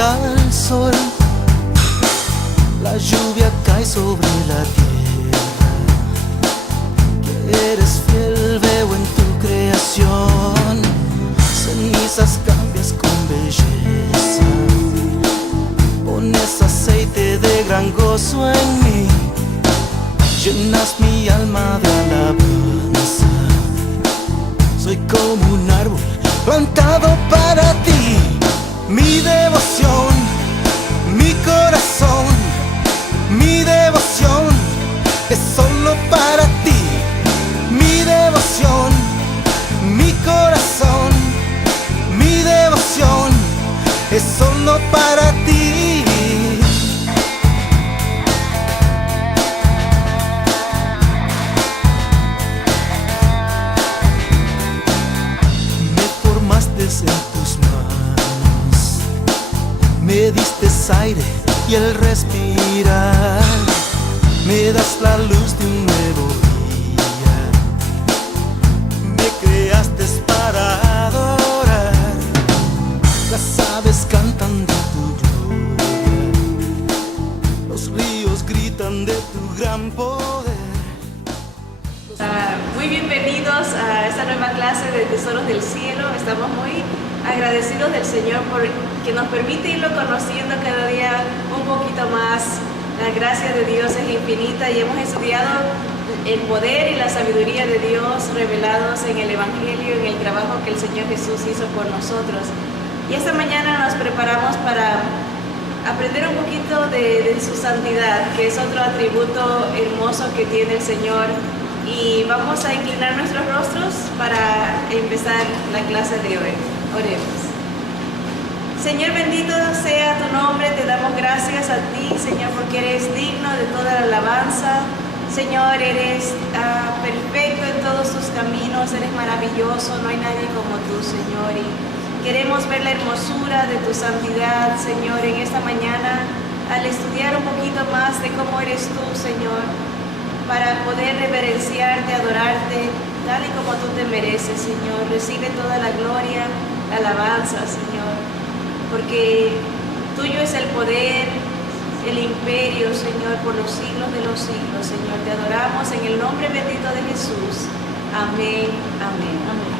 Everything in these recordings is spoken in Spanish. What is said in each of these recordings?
levanta el sol, la lluvia cae sobre la tierra, que eres fiel veo en tu creación, cenizas cambias con belleza, pones aceite de gran gozo en mí, llenas mi alma de alabanza, soy como un árbol plantado para ti, mi devoción, mi corazón, mi devoción es solo para ti, mi devoción, mi corazón, mi devoción es solo para ti. Me formaste en tus manos, me diste aire y el respirar, me das la luz de un nuevo día, me creaste para adorar, las aves cantan de tu gloria, los ríos gritan de tu gran poder. Muy bienvenidos a esta nueva clase de Tesoros del Cielo. Estamos muy agradecidos del Señor por que nos permite irlo conociendo cada día un poquito más. La gracia de Dios es infinita y hemos estudiado el poder y la sabiduría de Dios revelados en el Evangelio, en el trabajo que el Señor Jesús hizo por nosotros. Y esta mañana nos preparamos para aprender un poquito de su santidad, que es otro atributo hermoso que tiene el Señor. Y vamos a inclinar nuestros rostros para empezar la clase de hoy. Oremos. Señor, bendito sea tu nombre, te damos gracias a ti, Señor, porque eres digno de toda la alabanza. Señor, eres perfecto en todos tus caminos, eres maravilloso, no hay nadie como tú, Señor. Y queremos ver la hermosura de tu santidad, Señor, en esta mañana, al estudiar un poquito más de cómo eres tú, Señor, para poder reverenciarte, adorarte, tal y como tú te mereces, Señor. Recibe toda la gloria, la alabanza, Señor, porque tuyo es el poder, el imperio, Señor, por los siglos de los siglos, Señor. Te adoramos en el nombre bendito de Jesús. Amén, amén, amén.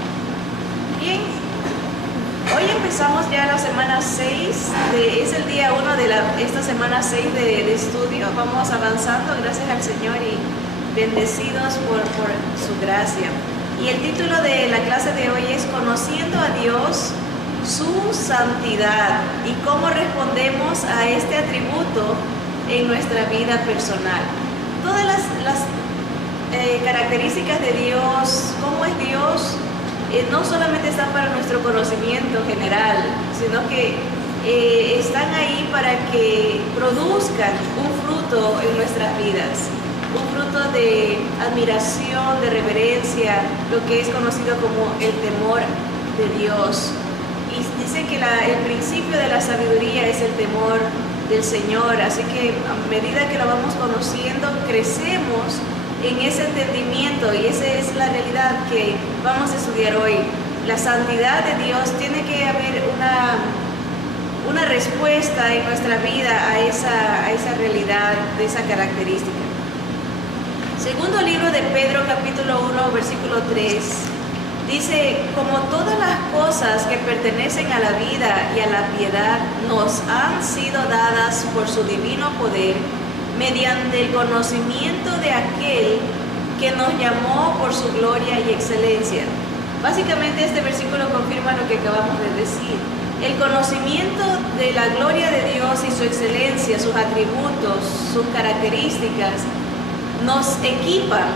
Bien, hoy empezamos ya la semana 6, es el día 1 de esta semana 6 de estudio. Vamos avanzando, gracias al Señor, y bendecidos por su gracia. Y el título de la clase de hoy es Conociendo a Dios, su santidad, y cómo respondemos a este atributo en nuestra vida personal. Todas las características de Dios, cómo es Dios, no solamente están para nuestro conocimiento general, sino que están ahí para que produzcan un fruto en nuestras vidas, un fruto de admiración, de reverencia, lo que es conocido como el temor de Dios. Y dice que el principio de la sabiduría es el temor del Señor, así que a medida que lo vamos conociendo, crecemos en ese entendimiento, y esa es la realidad que vamos a estudiar hoy. La santidad de Dios, tiene que haber una respuesta en nuestra vida a esa realidad, de esa característica. Segundo libro de Pedro, capítulo 1, versículo 3, dice: como todas las cosas que pertenecen a la vida y a la piedad nos han sido dadas por su divino poder, mediante el conocimiento de aquel que nos llamó por su gloria y excelencia. Básicamente este versículo confirma lo que acabamos de decir. El conocimiento de la gloria de Dios y su excelencia, sus atributos, sus características, nos equipan.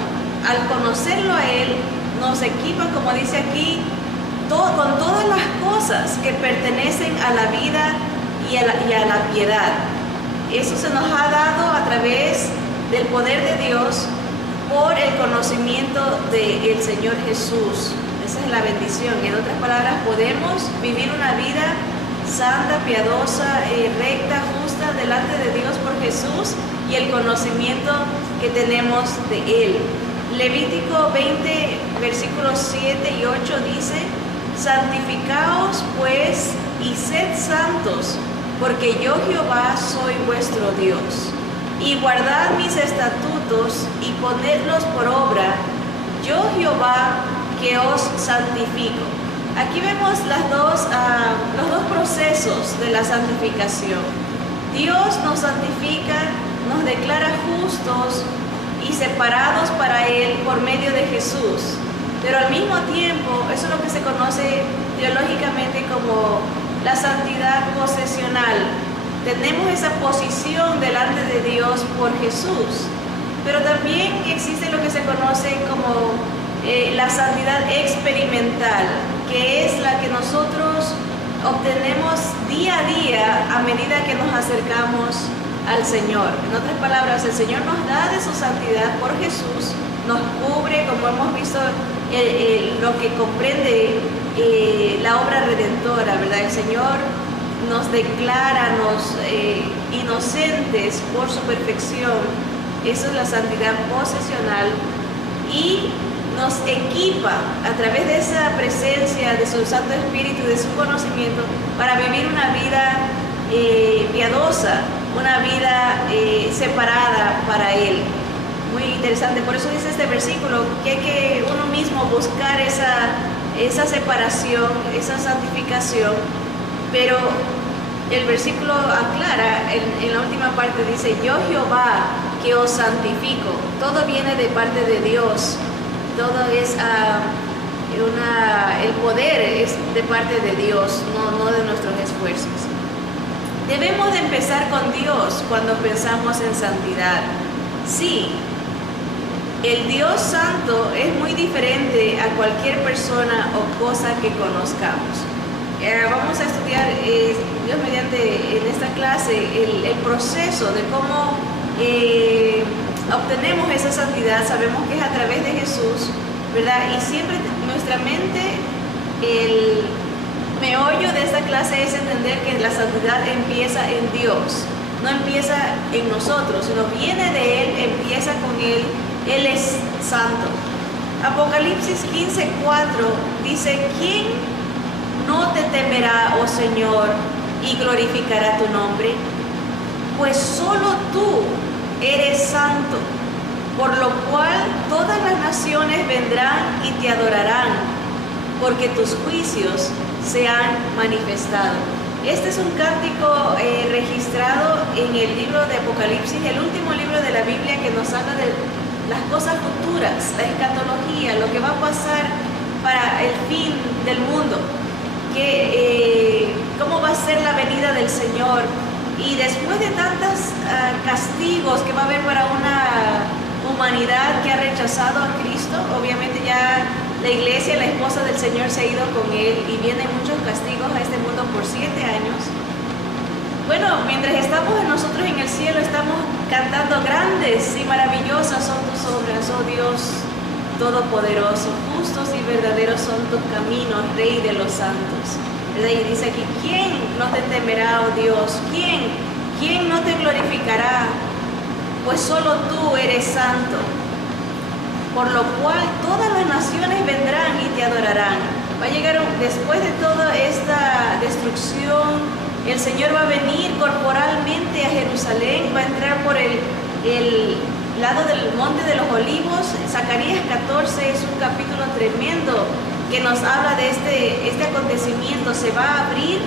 Al conocerlo a Él, nos equipan, como dice aquí, con todas las cosas que pertenecen a la vida y a la piedad. Eso se nos ha dado a través del poder de Dios por el conocimiento del Señor Jesús. Esa es la bendición. En otras palabras, podemos vivir una vida santa, piadosa, recta, justa delante de Dios por Jesús y el conocimiento que tenemos de Él. Levítico 20, versículos 7 y 8 dice: santificaos pues y sed santos, porque yo Jehová soy vuestro Dios. Y guardad mis estatutos y ponedlos por obra, yo Jehová que os santifico. Aquí vemos los dos procesos de la santificación. Dios nos santifica, nos declara justos y separados para Él por medio de Jesús. Pero al mismo tiempo, eso es lo que se conoce teológicamente como la santidad posesional. Tenemos esa posición delante de Dios por Jesús. Pero también existe lo que se conoce como la santidad experimental, que es la que nosotros obtenemos día a día a medida que nos acercamos al Señor. En otras palabras, el Señor nos da de su santidad por Jesús, nos cubre, como hemos visto, lo que comprende la obra redentora, ¿verdad? El Señor nos declara inocentes por su perfección. Eso es la santidad posesional, y nos equipa a través de esa presencia de su Santo Espíritu y de su conocimiento para vivir una vida piadosa, una vida separada para Él. Muy interesante, por eso dice este versículo que hay que uno mismo buscar esa separación, esa santificación, pero el versículo aclara, en la última parte dice, yo Jehová que os santifico. Todo viene de parte de Dios, todo es el poder es de parte de Dios, no de nuestros esfuerzos. Debemos de empezar con Dios cuando pensamos en santidad. Sí, el Dios santo es muy diferente a cualquier persona o cosa que conozcamos. Vamos a estudiar, Dios mediante, en esta clase el proceso de cómo obtenemos esa santidad. Sabemos que es a través de Jesús, ¿verdad? Y siempre nuestra mente, el meollo de esta clase es entender que la santidad empieza en Dios, no empieza en nosotros, sino viene de Él, empieza con Él. Él es santo. Apocalipsis 15:4 dice, ¿quién no te temerá, oh Señor, y glorificará tu nombre? Pues solo tú eres santo, por lo cual todas las naciones vendrán y te adorarán, porque tus juicios se han manifestado. Este es un cántico registrado en el libro de Apocalipsis, el último libro de la Biblia, que nos habla de las cosas futuras, la escatología, lo que va a pasar para el fin del mundo, cómo va a ser la venida del Señor. Y después de tantos castigos que va a haber para una humanidad que ha rechazado a Cristo, obviamente ya la iglesia, la esposa del Señor, se ha ido con Él y vienen muchos castigos a este mundo por 7 años. Bueno, mientras estamos nosotros en el cielo, estamos cantando, grandes y maravillosas son tus obras, oh Dios Todopoderoso, justos y verdaderos son tus caminos, Rey de los santos. ¿Verdad? Y dice aquí, ¿quién no te temerá, oh Dios? ¿Quién no te glorificará? Pues solo tú eres santo. Por lo cual todas las naciones vendrán y te adorarán. Va a llegar, después de toda esta destrucción, el Señor va a venir corporalmente a Jerusalén, va a entrar por el lado del Monte de los Olivos. Zacarías 14 es un capítulo tremendo que nos habla de este acontecimiento. Se va a abrir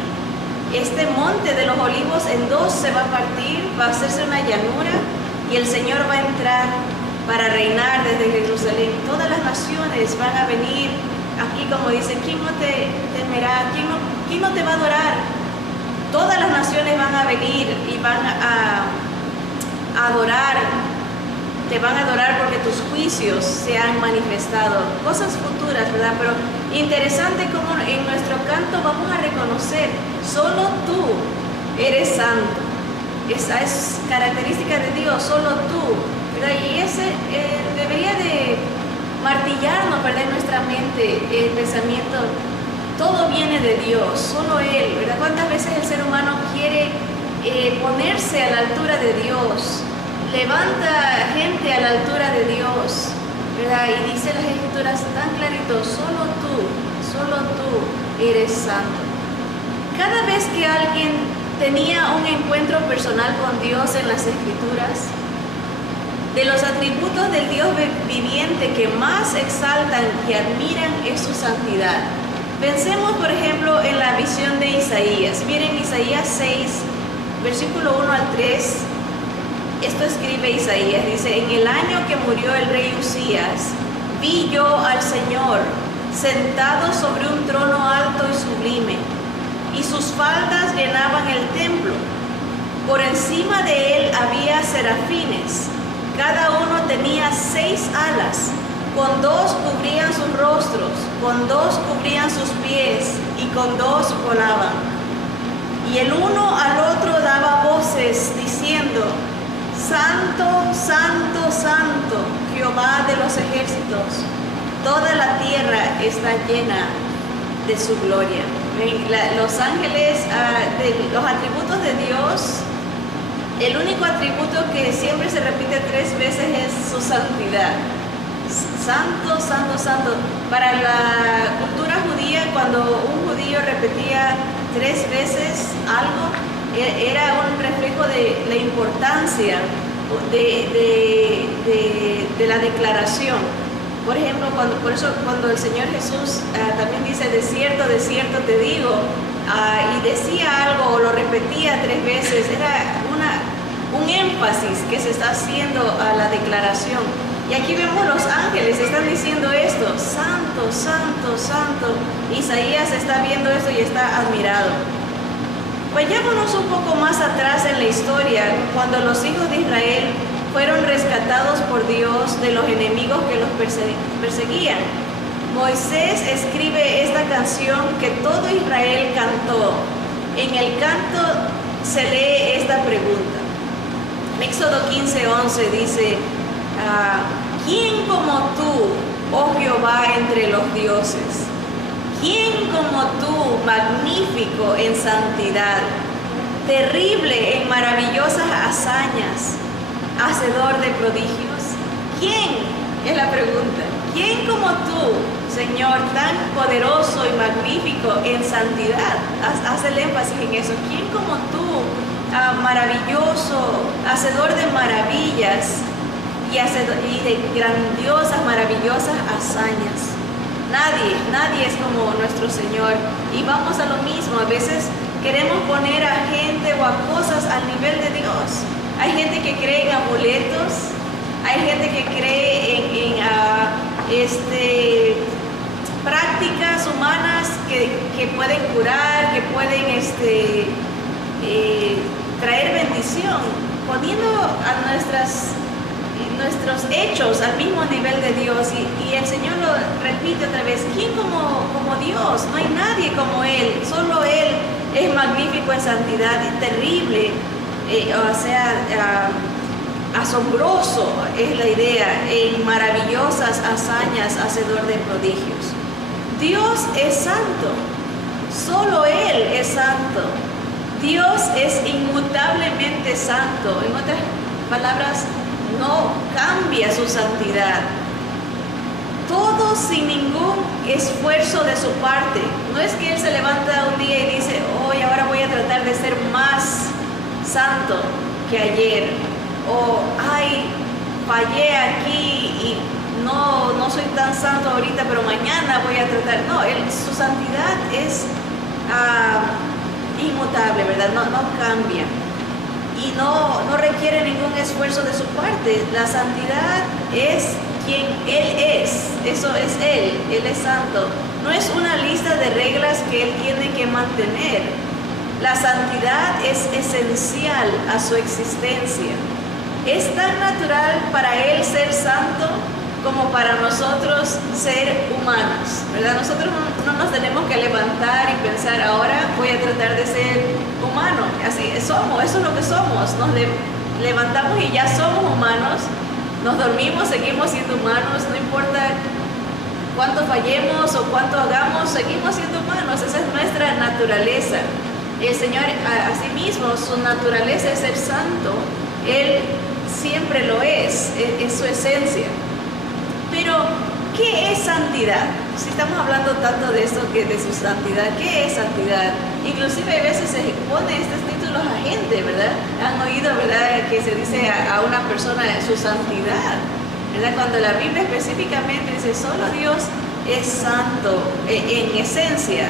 este Monte de los Olivos en dos, se va a partir, va a hacerse una llanura y el Señor va a entrar para reinar desde Jerusalén. Todas las naciones van a venir aquí, como dice, ¿quién no te temerá? ¿Quién no te va a adorar? Todas las naciones van a venir y van a adorar, te van a adorar porque tus juicios se han manifestado. Cosas futuras, ¿verdad? Pero interesante cómo en nuestro canto vamos a reconocer, solo tú eres santo. Esa es característica de Dios, solo tú, ¿verdad? Y ese debería de martillarnos, ¿verdad? En nuestra mente el pensamiento, todo viene de Dios, solo Él, ¿verdad? ¿Cuántas veces el ser humano quiere ponerse a la altura de Dios? Levanta gente a la altura de Dios, ¿verdad? Y dice las Escrituras tan clarito, solo tú eres santo. Cada vez que alguien tenía un encuentro personal con Dios en las Escrituras. De los atributos del Dios viviente que más exaltan y admiran es su santidad. Pensemos, por ejemplo, en la visión de Isaías. Miren, Isaías 6, versículo 1 al 3. Esto escribe Isaías, dice: en el año que murió el rey Usías, vi yo al Señor sentado sobre un trono alto y sublime, y sus faldas llenaban el templo. Por encima de él había serafines, cada uno tenía 6 alas, con 2 cubrían sus rostros, con 2 cubrían sus pies, y con 2 volaban. Y el uno al otro daba voces, diciendo: Santo, Santo, Santo, Jehová de los ejércitos, toda la tierra está llena de su gloria. Los ángeles, los atributos de Dios, el único atributo que siempre se repite 3 veces es su santidad. Santo, Santo, Santo. Para la cultura judía, cuando un judío repetía 3 veces algo, era un reflejo de la importancia de la declaración. Por ejemplo, cuando el Señor Jesús también dice: de cierto te digo, y decía algo o lo repetía 3 veces, era un énfasis que se está haciendo a la declaración. Y aquí vemos los ángeles están diciendo esto: Santo, Santo, Santo. Isaías está viendo esto y está admirado. Vayámonos un poco más atrás en la historia, cuando los hijos de Israel fueron rescatados por Dios de los enemigos que los perseguían. Moisés escribe esta canción que todo Israel cantó. En el canto se lee esta pregunta. Éxodo 15:11 dice: ¿quién como tú, oh Jehová, entre los dioses? ¿Quién como tú, magnífico en santidad, terrible en maravillosas hazañas, hacedor de prodigios? ¿Quién? Es la pregunta. ¿Quién como tú, Señor, tan poderoso y magnífico en santidad? Haz el énfasis en eso. ¿Quién como tú, maravilloso, hacedor de maravillas y de grandiosas, maravillosas hazañas? Nadie es como nuestro Señor. Y vamos a lo mismo, a veces queremos poner a gente o a cosas al nivel de Dios. Hay gente que cree en amuletos, hay gente que cree en prácticas humanas que pueden curar, que pueden traer bendición, poniendo a nuestros hechos al mismo nivel de Dios. Y el Señor lo repite otra vez: ¿quién como Dios? No hay nadie como Él, solo Él es magnífico en santidad y terrible, asombroso es la idea, en maravillosas hazañas, hacedor de prodigios. Dios es santo, solo Él es santo. Dios es inmutablemente santo. En otras palabras, no cambia su santidad. Todo sin ningún esfuerzo de su parte. No es que Él se levanta un día y dice: hoy ahora voy a tratar de ser más santo que ayer, o ay, fallé aquí y no soy tan santo ahorita, pero mañana voy a tratar. No, su santidad es inmutable, ¿verdad? No cambia. Y no requiere ningún esfuerzo de su parte. La santidad es quien Él es. Eso es Él es santo. No es una lista de reglas que Él tiene que mantener. La santidad es esencial a su existencia. Es tan natural para Él ser santo como para nosotros ser humanos, ¿verdad? Nosotros no nos tenemos que levantar y pensar: ahora voy a tratar de ser humano. Así somos, eso es lo que somos. Nos levantamos y ya somos humanos. Nos dormimos, seguimos siendo humanos. No importa cuánto fallemos o cuánto hagamos, seguimos siendo humanos. Esa es nuestra naturaleza. El Señor, asimismo, su naturaleza es ser santo. Él siempre lo es su esencia. Pero, ¿qué es santidad? si estamos hablando tanto de esto que de su santidad, ¿qué es santidad? Inclusive a veces se pone estos títulos a gente, ¿verdad? Han oído, ¿verdad?, que se dice a una persona su santidad, ¿verdad? Cuando la Biblia específicamente dice solo Dios es santo en esencia.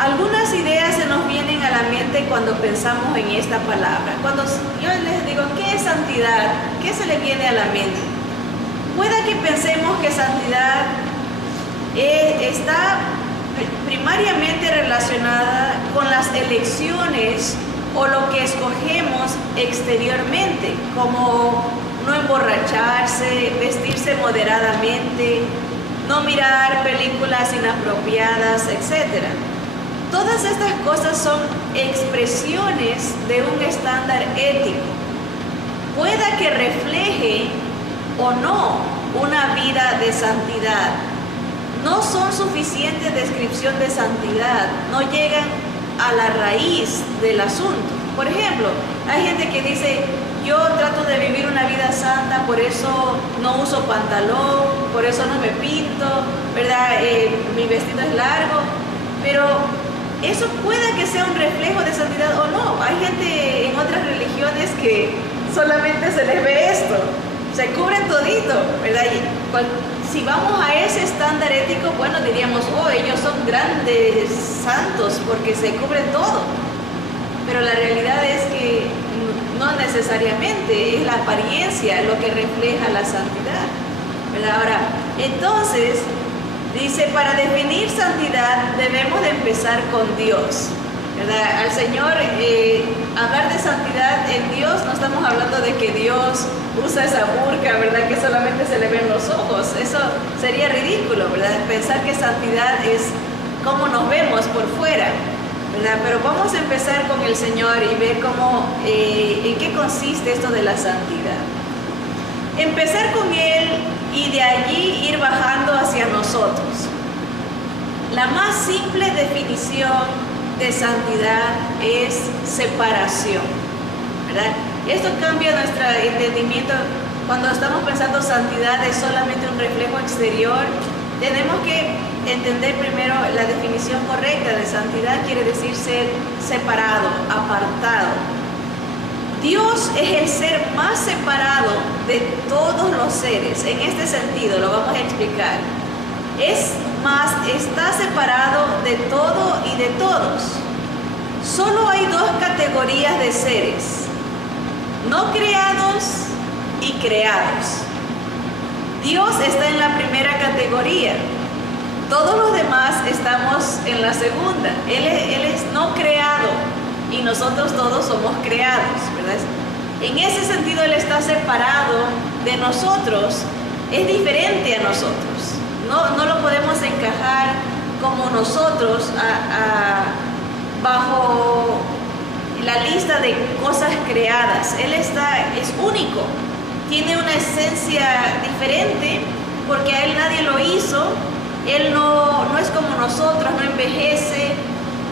Algunas ideas se nos vienen a la mente cuando pensamos en esta palabra. Cuando yo les digo, ¿qué es santidad? ¿Qué se le viene a la mente? Pueda que pensemos que santidad está primariamente relacionada con las elecciones o lo que escogemos exteriormente, como no emborracharse, vestirse moderadamente, no mirar películas inapropiadas, etc. Todas estas cosas son expresiones de un estándar ético. Pueda que refleje o no una vida de santidad. No son suficiente descripción de santidad, no llegan a la raíz del asunto. Por ejemplo, hay gente que dice, yo trato de vivir una vida santa, por eso no uso pantalón, por eso no me pinto, ¿verdad? Mi vestido es largo, pero eso puede que sea un reflejo de santidad o no. Hay gente en otras religiones que solamente se les ve esto, se cubren todito, ¿verdad? Si vamos a ese estándar ético, bueno, diríamos, oh, ellos son grandes santos porque se cubren todo. Pero la realidad es que no necesariamente es la apariencia lo que refleja la santidad, ¿verdad? Ahora, entonces, dice, para definir santidad debemos de empezar con Dios, ¿verdad? Al Señor, hablar de santidad en Dios, no estamos hablando de que Dios usa esa burka, ¿verdad?, que solamente se le ven los ojos. Eso sería ridículo, ¿verdad? Pensar que santidad es cómo nos vemos por fuera, ¿verdad? Pero vamos a empezar con el Señor y ver cómo, en qué consiste esto de la santidad. Empezar con Él y de allí ir bajando hacia nosotros. La más simple definición de santidad es separación, ¿verdad? Esto cambia nuestro entendimiento. Cuando estamos pensando santidad es solamente un reflejo exterior, tenemos que entender primero la definición correcta de santidad. Quiere decir ser separado, apartado. Dios es el ser más separado de todos los seres. En este sentido, lo vamos a explicar. Es más, está separado de todo y de todos. Solo hay dos categorías de seres: no creados y creados. Dios está en la primera categoría. Todos los demás estamos en la segunda. Él es no creado y nosotros todos somos creados, ¿verdad? En ese sentido, Él está separado de nosotros, es diferente a nosotros. No lo podemos encajar como nosotros bajo la lista de cosas creadas. Él es único, tiene una esencia diferente porque a Él nadie lo hizo. Él no es como nosotros, no envejece,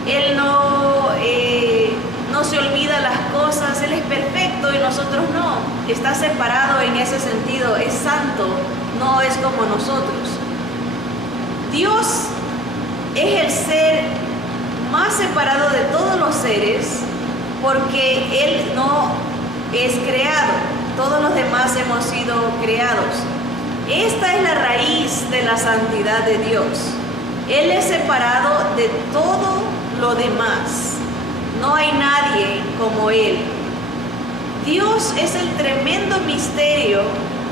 Él no se olvida las cosas, Él es perfecto y nosotros no. Está separado en ese sentido, es santo, no es como nosotros. Dios es el ser más separado de todos los seres porque Él no es creado, todos los demás hemos sido creados. Esta es la raíz de la santidad de Dios. Él es separado de todo lo demás. No hay nadie como Él. Dios es el tremendo misterio.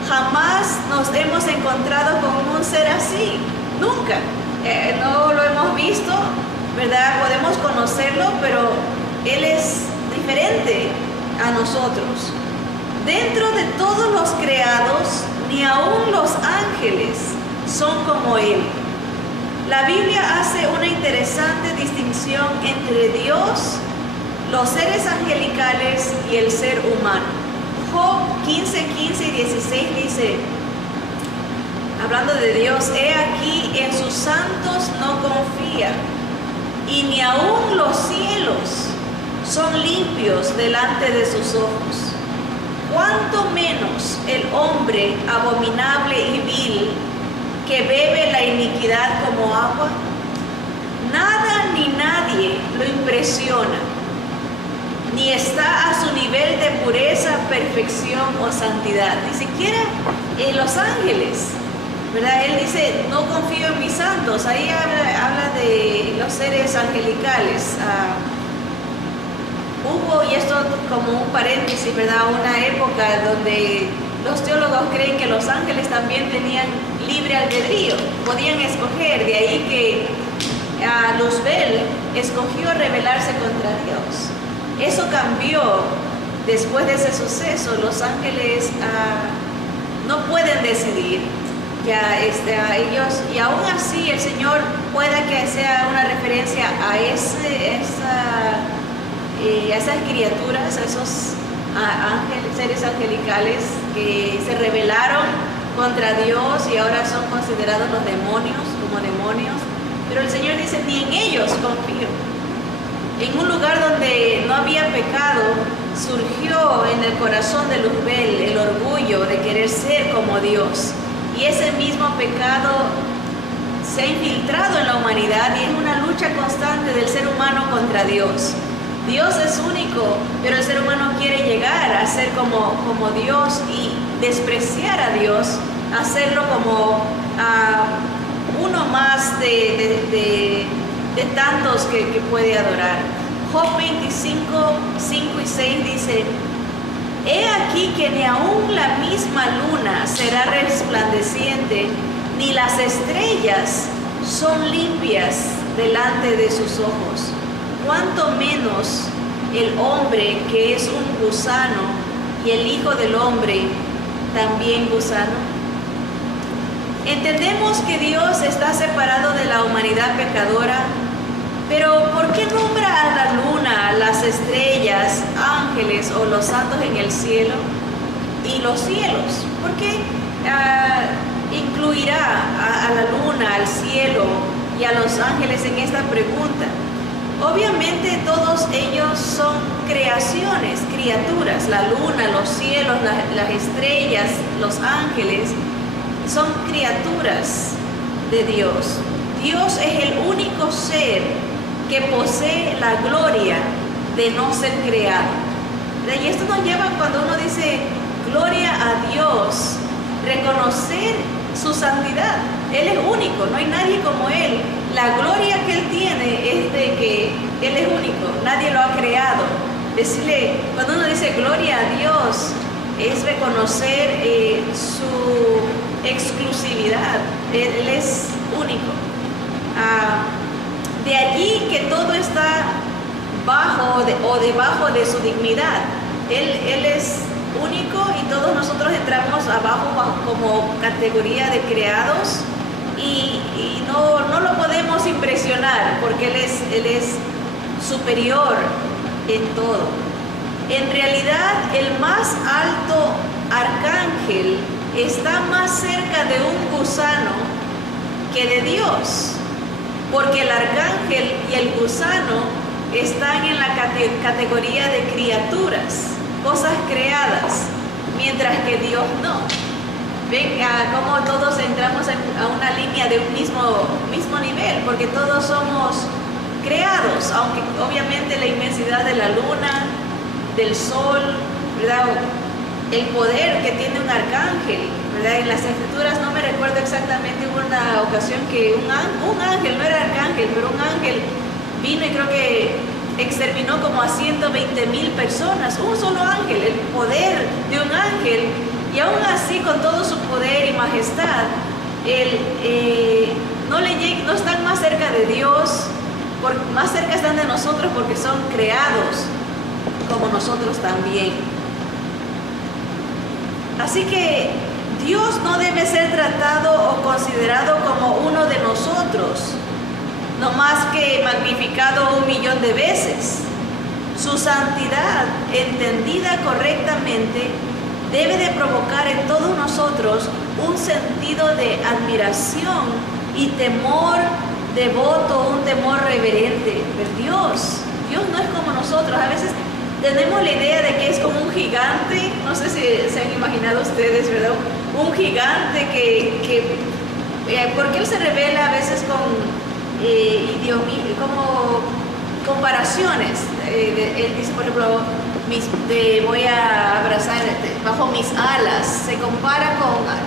Jamás nos hemos encontrado con un ser así. Nunca. No lo hemos visto, ¿verdad? Podemos conocerlo, pero Él es diferente a nosotros. Dentro de todos los creados, ni aún los ángeles son como Él. La Biblia hace una interesante distinción entre Dios, los seres angelicales y el ser humano. Job 15, 15 y 16 dice, hablando de Dios, he aquí en sus santos no confía, y ni aún los cielos son limpios delante de sus ojos. Cuánto menos el hombre abominable y vil, que bebe la iniquidad como agua? Nada ni nadie lo impresiona, ni está a su nivel de pureza, perfección o santidad. Ni siquiera en los ángeles, ¿verdad? Él dice, no confío en mis santos. Ahí habla de los seres angelicales. Hubo, y esto como un paréntesis, ¿verdad?, una época donde los teólogos creen que los ángeles también tenían libre albedrío, podían escoger. De ahí que Luzbel escogió rebelarse contra Dios. Eso cambió después de ese suceso. Los ángeles no pueden decidir ya ellos, y aún así el Señor pueda que sea una referencia a esas criaturas, a esos seres angelicales que se rebelaron contra Dios y ahora son considerados los demonios, como demonios. Pero el Señor dice, ni en ellos confío. En un lugar donde no había pecado, surgió en el corazón de Luzbel el orgullo de querer ser como Dios. Y ese mismo pecado se ha infiltrado en la humanidad y es una lucha constante del ser humano contra Dios. Dios es único, pero el ser humano quiere llegar a ser como Dios y despreciar a Dios, hacerlo como uno más de tantos que puede adorar. Job 25, 5 y 6 dice, he aquí que ni aun la misma luna será resplandeciente, ni las estrellas son limpias delante de sus ojos. Cuánto menos el hombre, que es un gusano, y el Hijo del Hombre también gusano. Entendemos que Dios está separado de la humanidad pecadora, pero ¿por qué nombra a la luna, las estrellas, ángeles o los santos en el cielo y los cielos? ¿Por qué incluirá a la luna, al cielo y a los ángeles en esta pregunta? Obviamente todos ellos son creaciones, criaturas. La luna, los cielos, las estrellas, los ángeles son criaturas de Dios. Dios es el único ser que posee la gloria de no ser creado. Y esto nos lleva, cuando uno dice gloria a Dios, reconocer su santidad. Él es único, no hay nadie como Él. La gloria que Él tiene es de que Él es único, nadie lo ha creado. Decirle, cuando uno dice gloria a Dios, es reconocer su exclusividad. Él es único. De allí que todo está bajo o debajo de su dignidad. Él es único y todos nosotros entramos abajo como categoría de creados y no lo podemos impresionar porque Él es superior en todo. En realidad, el más alto arcángel está más cerca de un gusano que de Dios, porque el arcángel y el gusano están en la categoría de criaturas, cosas creadas, mientras que Dios no. Ven cómo todos entramos a una línea de un mismo nivel, porque todos somos creados, aunque obviamente la inmensidad de la luna, del sol, ¿verdad?, el poder que tiene un arcángel, ¿verdad? En las escrituras no me recuerdo exactamente, hubo una ocasión que un ángel, no era arcángel, pero un ángel vino y creo que exterminó como a 120,000 personas, un solo ángel, el poder de un ángel. Y aún así, con todo su poder y majestad, no están más cerca de Dios, más cerca están de nosotros porque son creados como nosotros también. Así que Dios no debe ser tratado o considerado como uno de nosotros, no más que magnificado 1,000,000 de veces. Su santidad, entendida correctamente, debe de provocar en todos nosotros un sentido de admiración y temor devoto, un temor reverente. Pero Dios no es como nosotros. A veces tenemos la idea de que es como un gigante, no sé si se han imaginado ustedes, ¿verdad? Un gigante que Porque Él se revela a veces con como comparaciones. Él dice, por ejemplo, te voy a abrazar bajo mis alas. Se compara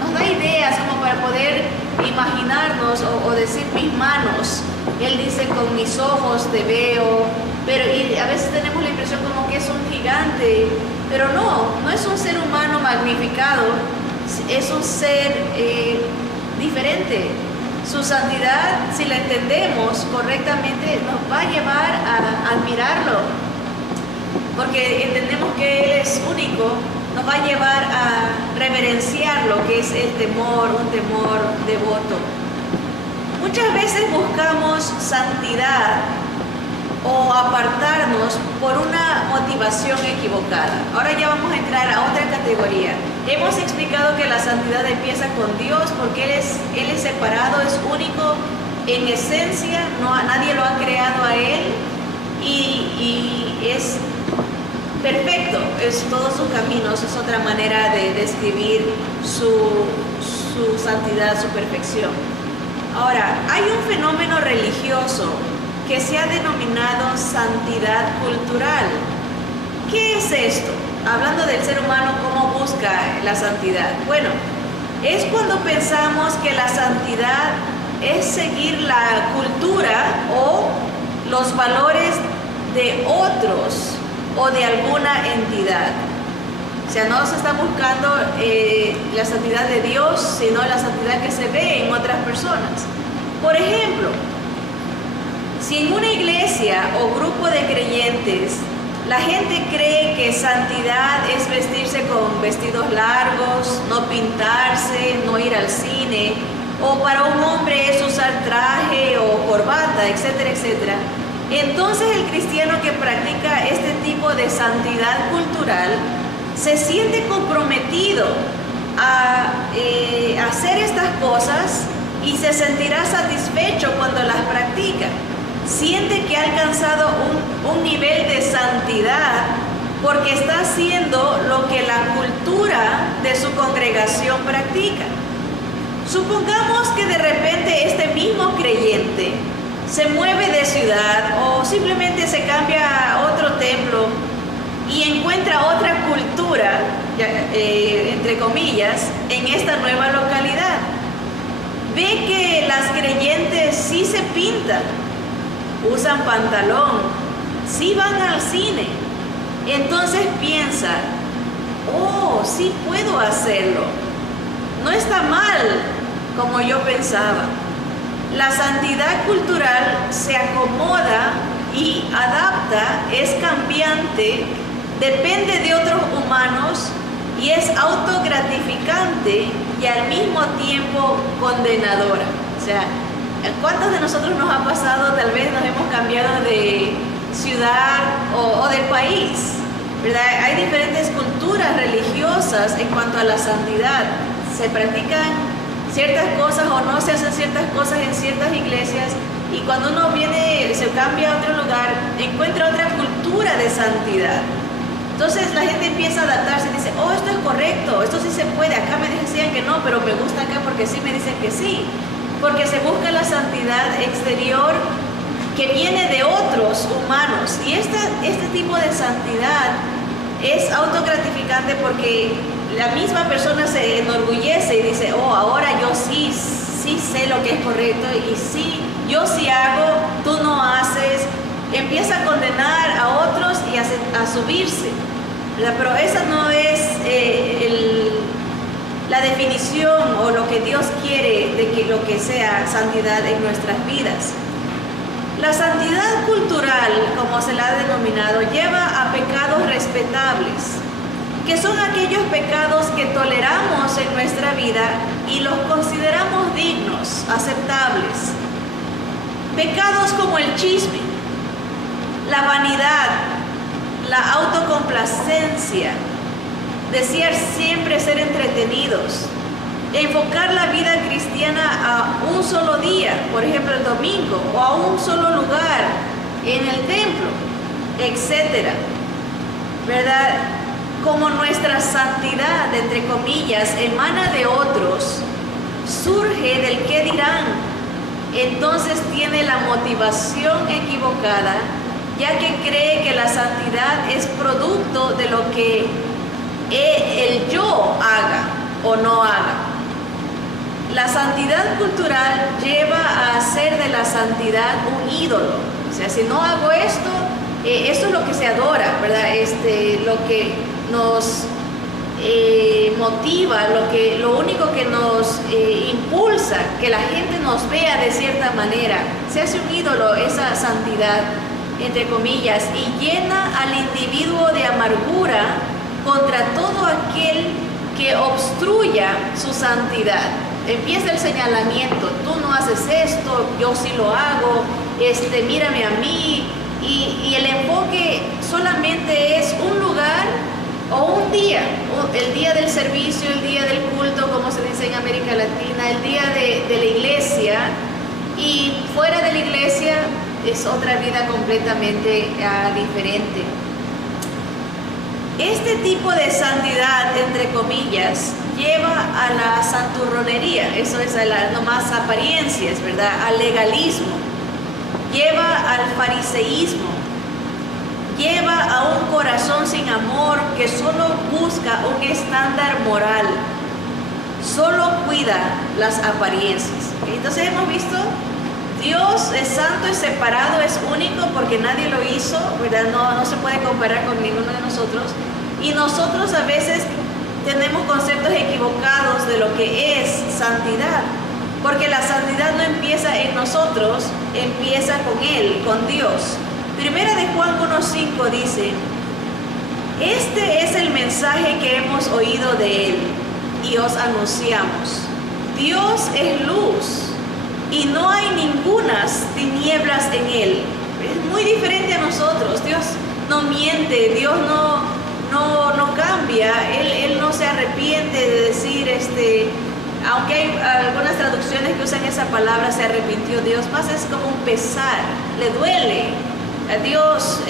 nos da ideas como para poder imaginarnos o decir mis manos. Él dice, con mis ojos te veo. Y a veces tenemos la impresión como que es un gigante, pero no es un ser humano magnificado, es un ser diferente. Su santidad, si la entendemos correctamente, nos va a llevar a admirarlo, porque entendemos que Él es único, nos va a llevar a reverenciar lo que es un temor devoto. Muchas veces buscamos santidad o apartarnos por una motivación equivocada. Ahora ya vamos a entrar a otra categoría. Hemos explicado que la santidad empieza con Dios porque Él es separado, es único en esencia, nadie lo ha creado a Él y es perfecto, es todos sus caminos, es otra manera de describir su santidad, su perfección. Ahora, hay un fenómeno religioso que se ha denominado santidad cultural. ¿Qué es esto? Hablando del ser humano, ¿cómo busca la santidad? Bueno, es cuando pensamos que la santidad es seguir la cultura o los valores de otros o de alguna entidad. O sea, no se está buscando la santidad de Dios, sino la santidad que se ve en otras personas. Por ejemplo, si en una iglesia o grupo de creyentes la gente cree que santidad es vestirse con vestidos largos, no pintarse, no ir al cine, o para un hombre es usar traje o corbata, etcétera, etcétera, entonces el cristiano que practica este tipo de santidad cultural se siente comprometido a hacer estas cosas y se sentirá satisfecho cuando las practica. Siente que ha alcanzado un nivel de santidad porque está haciendo lo que la cultura de su congregación practica. Supongamos que de repente este mismo creyente se mueve de ciudad o simplemente se cambia a otro templo y encuentra otra cultura, entre comillas, en esta nueva localidad. Ve que las creyentes sí se pintan, usan pantalón, sí van al cine. Entonces piensa, oh, sí puedo hacerlo. No está mal como yo pensaba. La santidad cultural se acomoda y adapta, es cambiante, depende de otros humanos y es autogratificante y al mismo tiempo condenadora. O sea, ¿cuántos de nosotros nos ha pasado, tal vez nos hemos cambiado de ciudad o de país? ¿Verdad? Hay diferentes culturas religiosas en cuanto a la santidad. Se practican ciertas cosas o no se hacen ciertas cosas en ciertas iglesias y cuando uno se cambia a otro lugar, encuentra otra cultura de santidad. Entonces la gente empieza a adaptarse y dice, oh, esto es correcto, esto sí se puede, acá me decían que no, pero me gusta acá porque sí me dicen que sí. Porque se busca la santidad exterior que viene de otros humanos. Y este tipo de santidad es autogratificante porque la misma persona se enorgullece y dice, oh, ahora yo sí sé lo que es correcto y sí, yo sí hago, tú no haces. Empieza a condenar a otros y a subirse. Pero esa no es la definición o lo que Dios quiere de que lo que sea santidad en nuestras vidas. La santidad cultural, como se la ha denominado, lleva a pecados respetables, que son aquellos pecados que toleramos en nuestra vida y los consideramos dignos, aceptables. Pecados como el chisme, la vanidad, la autocomplacencia, desear siempre ser entretenidos, enfocar la vida cristiana a un solo día, por ejemplo el domingo, o a un solo lugar en el templo, etcétera, ¿verdad? Como nuestra santidad, entre comillas, emana de otros, surge del qué dirán. entonces tiene la motivación equivocada, ya que cree que la santidad es producto de lo que el yo haga o no haga. La santidad cultural lleva a hacer de la santidad un ídolo. O sea, si no hago esto, esto es lo que se adora, ¿verdad? Lo que nos motiva, lo único que nos impulsa, que la gente nos vea de cierta manera. Se hace un ídolo esa santidad, entre comillas, y llena al individuo de amargura contra todo aquel que obstruya su santidad. Empieza el señalamiento: tú no haces esto, yo sí lo hago, mírame a mí, y el enfoque solamente es un lugar o un día, el día del servicio, el día del culto, como se dice en América Latina, el día de la iglesia, y fuera de la iglesia es otra vida completamente diferente. Este tipo de santidad, entre comillas, lleva a la santurronería, eso es nomás apariencias, ¿verdad? Al legalismo, lleva al fariseísmo, lleva a un corazón sin amor que solo busca un estándar moral, solo cuida las apariencias. Entonces hemos visto, Dios es santo, es separado, es único porque nadie lo hizo, ¿verdad? No se puede comparar con ninguno de nosotros. Y nosotros a veces tenemos conceptos equivocados de lo que es santidad, porque la santidad no empieza en nosotros, empieza con Él, con Dios. Primera de Juan 1:5 dice: este es el mensaje que hemos oído de Él y os anunciamos. Dios es luz y no hay ningunas tinieblas en Él. Es muy diferente a nosotros. Dios no miente, Dios no cambia, Él no se arrepiente de decir, aunque hay algunas traducciones que usan esa palabra, se arrepintió Dios, más es como un pesar, le duele. A Dios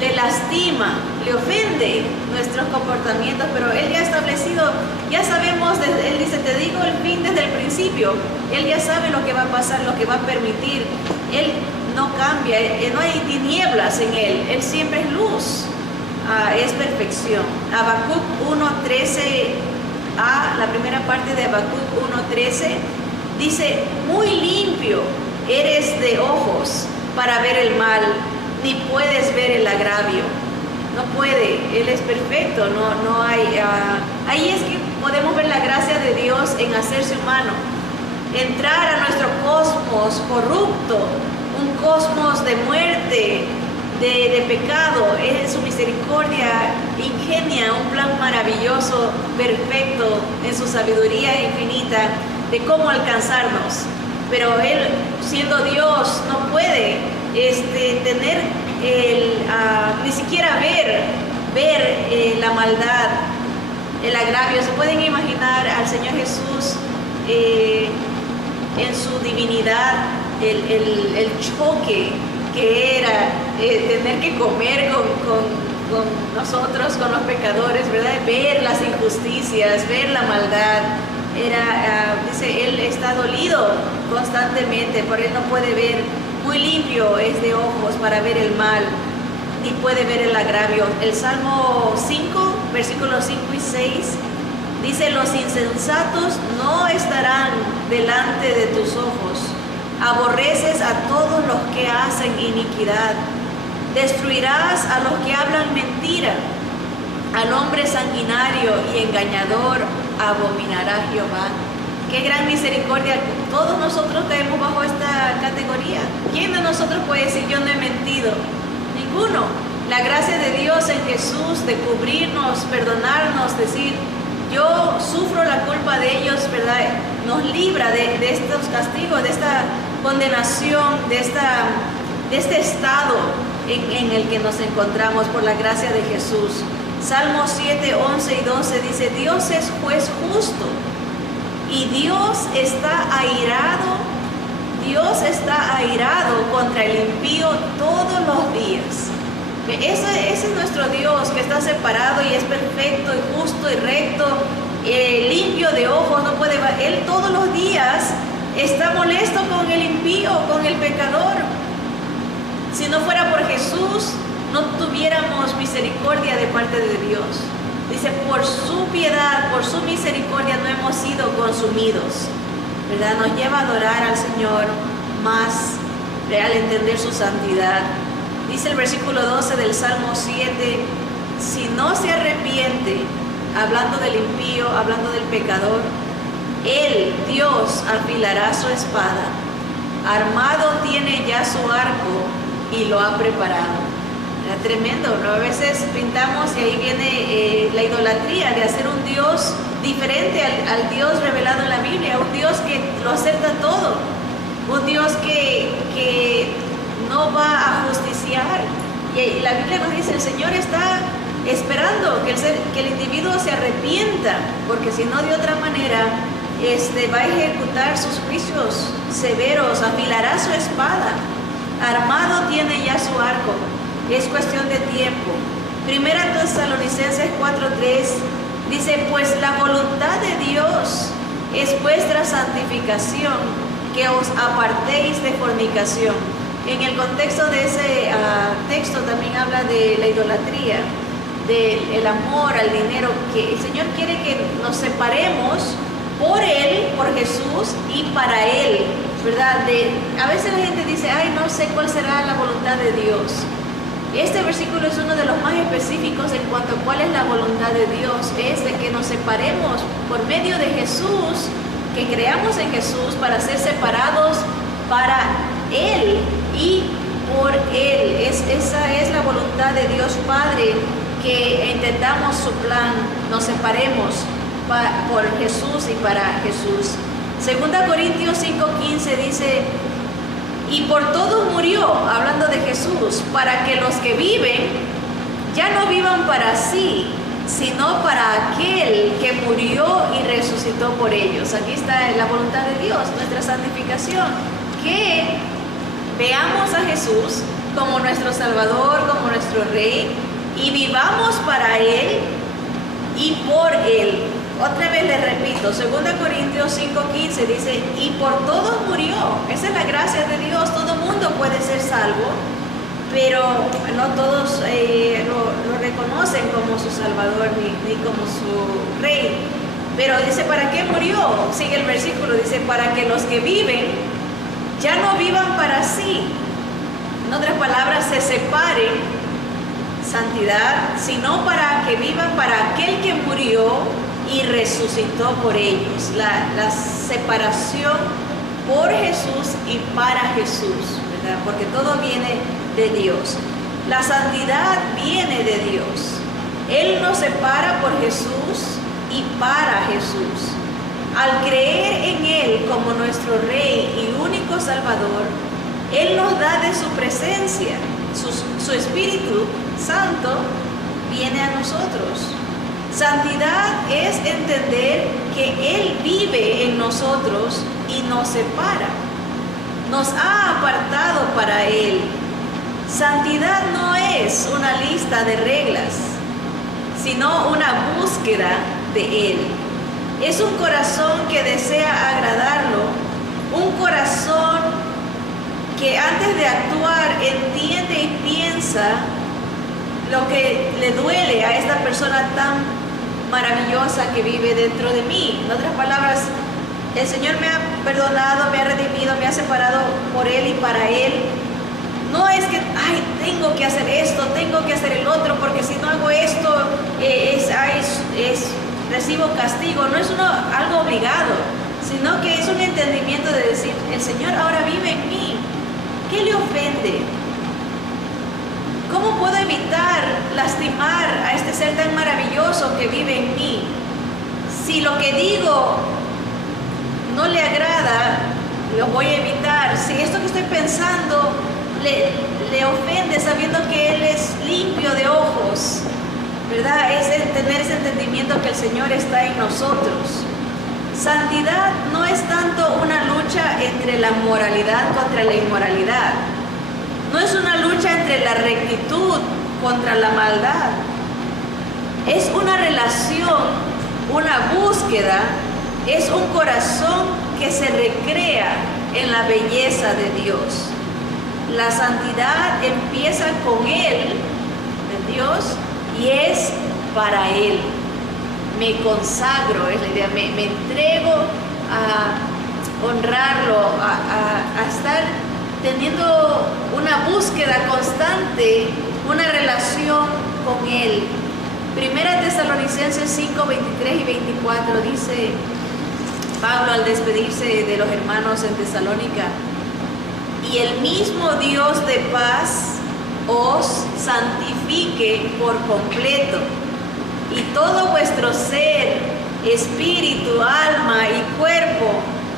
le lastima, le ofende nuestros comportamientos, pero Él ya ha establecido, ya sabemos, Él dice: te digo el fin desde el principio. Él ya sabe lo que va a pasar, lo que va a permitir. Él no cambia, no hay tinieblas en Él siempre es luz, es perfección. Habacuc 1:13a, la primera parte de Habacuc 1:13 dice: muy limpio eres de ojos para ver el mal, ni puedes ver el agravio. No puede, Él es perfecto, no hay. Ahí es que podemos ver la gracia de Dios en hacerse humano, entrar a nuestro cosmos corrupto, un cosmos de muerte, de pecado. En su misericordia ingenia un plan maravilloso, perfecto, en su sabiduría infinita de cómo alcanzarnos. Pero Él, siendo Dios, no puede tener ni siquiera ver la maldad, el agravio. Se pueden imaginar al Señor Jesús en su divinidad, el choque que era tener que comer con nosotros, con los pecadores, ¿verdad? Ver las injusticias, ver la maldad. Dice, Él está dolido constantemente, por Él no puede ver. Muy limpio es de ojos para ver el mal, ni puede ver el agravio. El Salmo 5, versículos 5 y 6 dice: los insensatos no estarán delante de tus ojos. Aborreces a todos los que hacen iniquidad. Destruirás a los que hablan mentira. Al hombre sanguinario y engañador abominará Jehová. Qué gran misericordia. Todos nosotros caemos bajo esta categoría. ¿Quién de nosotros puede decir: yo no he mentido? Ninguno. La gracia de Dios en Jesús de cubrirnos, perdonarnos, decir: yo sufro la culpa de ellos, ¿verdad? Nos libra de estos castigos, de esta condenación, de este estado en el que nos encontramos por la gracia de Jesús. Salmo 7, 11 y 12 dice: Dios es juez justo y Dios está airado contra el impío todos los días. Ese es nuestro Dios, que está separado y es perfecto y justo y recto, limpio de ojos, no puede. Él todos los días está molesto con el impío, con el pecador. Si no fuera por Jesús, no tuviéramos misericordia de parte de Dios. Dice, por su piedad, por su misericordia no hemos sido consumidos, ¿verdad? Nos lleva a adorar al Señor más al entender su santidad. Dice el versículo 12 del Salmo 7, si no se arrepiente, hablando del impío, hablando del pecador, Él, Dios, afilará su espada, armado tiene ya su arco y lo ha preparado. Era tremendo, ¿no? A veces pintamos y ahí viene la idolatría de hacer un Dios diferente al Dios revelado en la Biblia, un Dios que lo acepta todo, un Dios que no va a justiciar. Y la Biblia nos dice, el Señor está esperando que el individuo se arrepienta, porque si no, de otra manera va a ejecutar sus juicios severos, afilará su espada, armado tiene ya su arco. Es cuestión de tiempo. Primera Tesalonicenses 4:3 dice, pues la voluntad de Dios es vuestra santificación, que os apartéis de fornicación. En el contexto de ese texto también habla de la idolatría, del amor al dinero, que el Señor quiere que nos separemos por Él, por Jesús y para Él, ¿verdad? A veces la gente dice, ay, no sé cuál será la voluntad de Dios. Este versículo es uno de los más específicos en cuanto a cuál es la voluntad de Dios. Es de que nos separemos por medio de Jesús, que creamos en Jesús para ser separados para Él y por Él. Esa es la voluntad de Dios Padre, que entendamos su plan, nos separemos por Jesús y para Jesús. 2 Corintios 5:15 dice, y por todos murió, hablando de Jesús, para que los que viven ya no vivan para sí, sino para aquel que murió y resucitó por ellos. Aquí está la voluntad de Dios, nuestra santificación, que veamos a Jesús como nuestro Salvador, como nuestro Rey, y vivamos para Él y por Él. Otra vez le repito, 2 Corintios 5:15 dice, y por todos murió. Esa es la gracia de Dios, todo mundo puede ser salvo, pero no todos lo reconocen como su Salvador ni como su Rey. Pero dice, ¿para qué murió? Sigue el versículo, dice, para que los que viven ya no vivan para sí. En otras palabras, se separen, santidad, sino para que vivan para aquel que murió y resucitó por ellos. La separación por Jesús y para Jesús, ¿verdad? Porque todo viene de Dios. La santidad viene de Dios. Él nos separa por Jesús y para Jesús. Al creer en Él como nuestro Rey y único Salvador, Él nos da de su presencia. Su Espíritu Santo viene a nosotros. Santidad es entender que Él vive en nosotros y nos separa. Nos ha apartado para Él. Santidad no es una lista de reglas, sino una búsqueda de Él. Es un corazón que desea agradarlo, un corazón que antes de actuar entiende y piensa lo que le duele a esta persona tan maravillosa que vive dentro de mí. En otras palabras, el Señor me ha perdonado, me ha redimido, me ha separado por Él y para Él. No es que, ay, tengo que hacer esto, tengo que hacer el otro, porque si no hago esto, recibo castigo. No es algo obligado, sino que es un entendimiento de decir, el Señor ahora vive en mí. ¿Qué le ofende? ¿Cómo puedo evitar lastimar a este ser tan maravilloso que vive en mí? Si lo que digo no le agrada, lo voy a evitar. Si esto que estoy pensando le ofende, sabiendo que Él es limpio de ojos, ¿verdad? Es tener ese entendimiento que el Señor está en nosotros. Santidad no es tanto una lucha entre la moralidad contra la inmoralidad. No es una lucha entre la rectitud contra la maldad. Es una relación, una búsqueda, es un corazón que se recrea en la belleza de Dios. La santidad empieza con Él, de Dios, y es para Él. Me consagro, es la idea, me entrego a honrarlo, a estar teniendo una búsqueda constante, una relación con Él. Primera Tesalonicenses 5, 23 y 24 dice Pablo al despedirse de los hermanos en Tesalónica: y el mismo Dios de paz os santifique por completo, y todo vuestro ser, espíritu, alma y cuerpo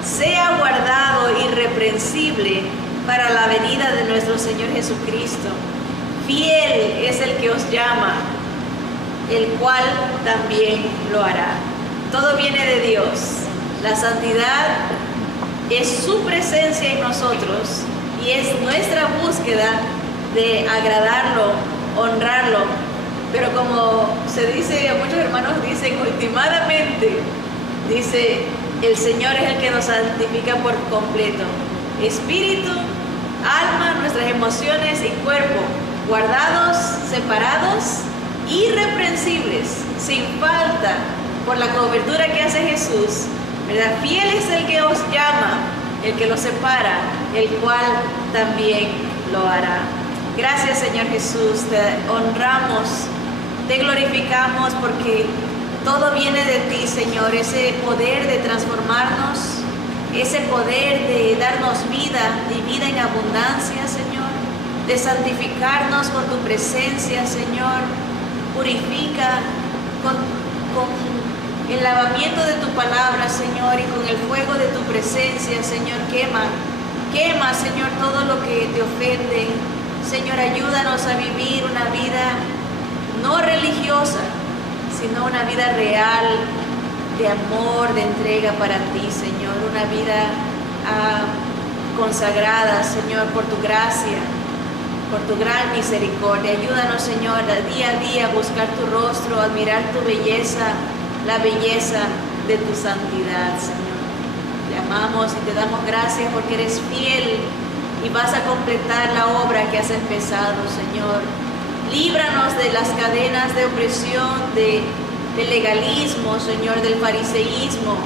sea guardado irreprensible para la venida de nuestro Señor Jesucristo. Fiel es el que os llama, el cual también lo hará. Todo viene de Dios. La santidad es su presencia en nosotros y es nuestra búsqueda de agradarlo, honrarlo. Pero como se dice, muchos hermanos dicen últimamente, dice, el Señor es el que nos santifica por completo. Espíritu, alma, nuestras emociones y cuerpo, guardados, separados, irreprensibles, sin falta, por la cobertura que hace Jesús, ¿verdad? Fiel es el que os llama, el que los separa, el cual también lo hará. Gracias, Señor Jesús, te honramos, te glorificamos porque todo viene de ti, Señor, ese poder de transformarnos, ese poder de darnos vida y vida en abundancia, Señor, de santificarnos con tu presencia, Señor. Purifica con el lavamiento de tu palabra, Señor, y con el fuego de tu presencia, Señor. Quema, Señor, todo lo que te ofende. Señor, ayúdanos a vivir una vida no religiosa, sino una vida real, de amor, de entrega para ti, Señor. Una vida consagrada, Señor, por tu gracia, por tu gran misericordia. Ayúdanos, Señor, día a día a buscar tu rostro, a admirar tu belleza, la belleza de tu santidad, Señor. Te amamos y te damos gracias porque eres fiel y vas a completar la obra que has empezado, Señor. Líbranos de las cadenas de opresión, del legalismo, Señor, del fariseísmo,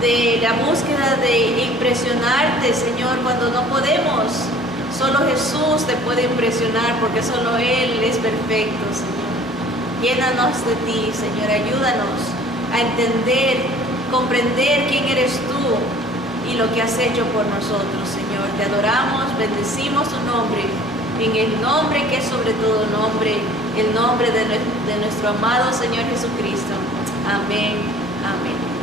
de la búsqueda de impresionarte, Señor, cuando no podemos. Solo Jesús te puede impresionar porque solo Él es perfecto, Señor. Llénanos de ti, Señor. Ayúdanos a entender, comprender quién eres tú y lo que has hecho por nosotros, Señor. Te adoramos, bendecimos tu nombre, en el nombre que es sobre todo nombre, el nombre de nuestro amado Señor Jesucristo. Amén, amén.